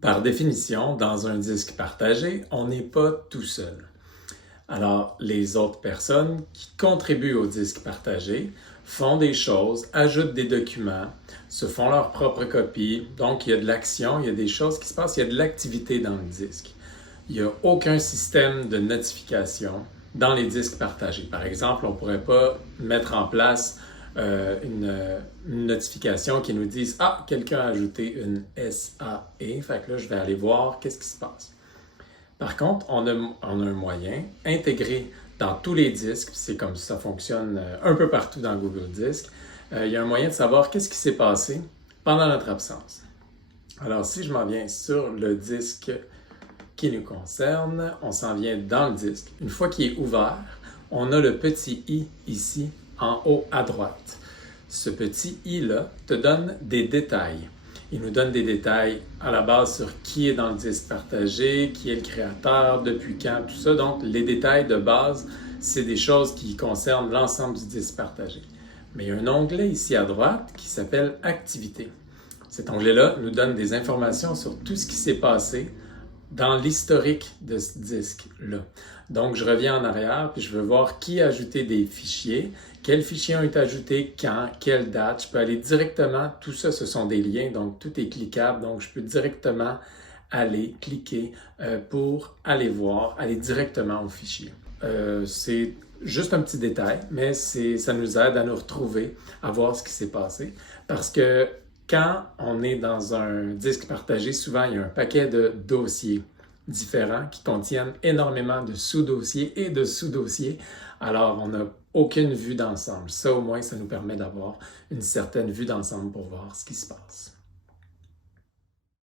Par définition, dans un disque partagé, on n'est pas tout seul. Alors, les autres personnes qui contribuent au disque partagé font des choses, ajoutent des documents, se font leur propre copie. Donc, il y a de l'action, il y a des choses qui se passent, il y a de l'activité dans le disque. Il n'y a aucun système de notification dans les disques partagés. Par exemple, on ne pourrait pas mettre en place une notification qui nous dise « Ah, quelqu'un a ajouté une SAE, fait que là, je vais aller voir qu'est-ce qui se passe. » Par contre, on a un moyen intégré dans tous les disques, c'est comme ça fonctionne un peu partout dans Google Disc. Il y a un moyen de savoir qu'est-ce qui s'est passé pendant notre absence. Alors, si je m'en viens sur le disque qui nous concerne, on s'en vient dans le disque. Une fois qu'il est ouvert, on a le petit i ici en haut à droite. Ce petit i-là te donne des détails. Il nous donne des détails à la base sur qui est dans le disque partagé, qui est le créateur, depuis quand, tout ça. Donc, les détails de base, c'est des choses qui concernent l'ensemble du disque partagé. Mais il y a un onglet ici à droite qui s'appelle « Activités ». Cet onglet-là nous donne des informations sur tout ce qui s'est passé dans l'historique de ce disque-là. Donc, je reviens en arrière, puis je veux voir qui a ajouté des fichiers, quels fichiers ont été ajoutés, quand, quelle date. Je peux aller directement, tout ça, ce sont des liens, donc tout est cliquable, donc je peux directement aller cliquer pour aller voir, aller directement au fichier. C'est juste un petit détail, mais ça nous aide à nous retrouver, à voir ce qui s'est passé, parce que quand on est dans un disque partagé, souvent il y a un paquet de dossiers différents qui contiennent énormément de sous-dossiers et de sous-dossiers. Alors, on n'a aucune vue d'ensemble. Ça, au moins, ça nous permet d'avoir une certaine vue d'ensemble pour voir ce qui se passe.